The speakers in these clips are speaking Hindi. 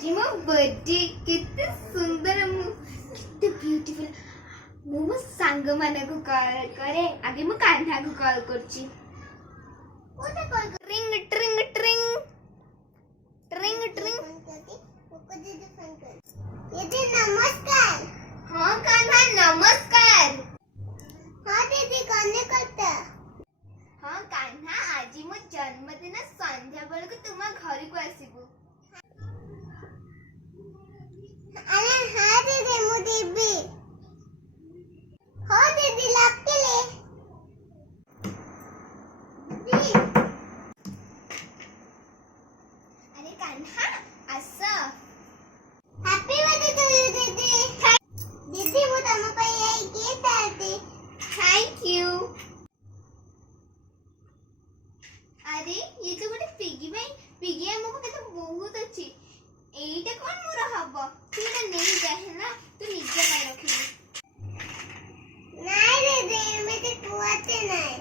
आज मो बर्थडे केते सुंदर केते ब्यूटीफुल मो सांग माने को कॉल करे आगे मो कान्हा को कॉल करची कोते कॉल ट्रिंग ट्रिंग ट्रिंग ट्रिंग ट्रिंग कोको दीदी फोन कर दीदी नमस्कार। हां कान्हा नमस्कार। हां दीदी कने करता। हां कान्हा आज मो जन्मदिन संध्या बेल को तुम घर को आसीबू। अरे हां दीदी मु देबी। हां दीदी लापके ले अरे कान्हा आसा हैप्पी बर्थडे टू यू दीदी। दीदी मु तम पे ये गिफ्ट आती। Thank you. अरे ये तो गोटे पिगी भाई पिगी हमको केते बहुत अच्छी एटा कोन मोर हबो तू ना नहीं जाहे ना तू निजे पाई रखिबी। नाही दीदी मैं ते कुआते नाही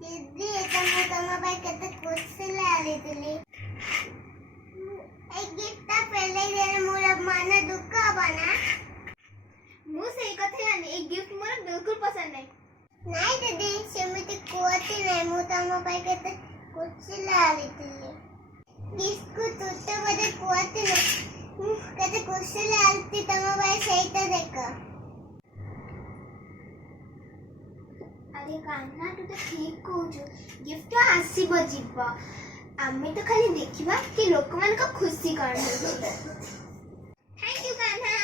दीदी एटा मो तम भाई केते खुशी लाली दिली ए गिफ्ट पहले दे मोर मन दुख बना मु से कथे जानी ए गिफ्ट मोर बिल्कुल पसंद नहीं। नहीं दीदी सेमिति कुआते नहीं मु तम भाई केते खुशी लाली दिली इसको तुझसे बड़े कुआते नहीं केते खुशी लालती तम भाई सेटा देखो। अरे कान्हा तू तो ठीक कहू गिफ्ट आसीबो जीव आमे तो खाली देखिबा कि लोक मन को खुशी कर्ण। Thank you Kanha.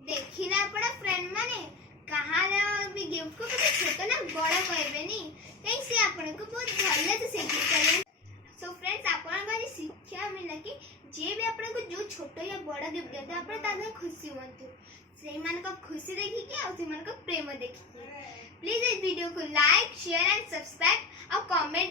देखिना अपना फ्रेंड माने कहा भी गिफ्ट को केते छोट ना बड़ कहबेनी कहीं से आपन को बहुत भले से गिफ्ट करे। सो फ्रेंड्स आपन को शिक्षा मिला कि जे भी आपन को जो छोट या बड़ गिफ्ट देते आपन ताने खुशी होंतु सेही मान को खुशी देखि के और से मान को प्रेम देखि। प्लीज इस वीडियो को लाइक शेयर एंड सब्सक्राइब और कमेंट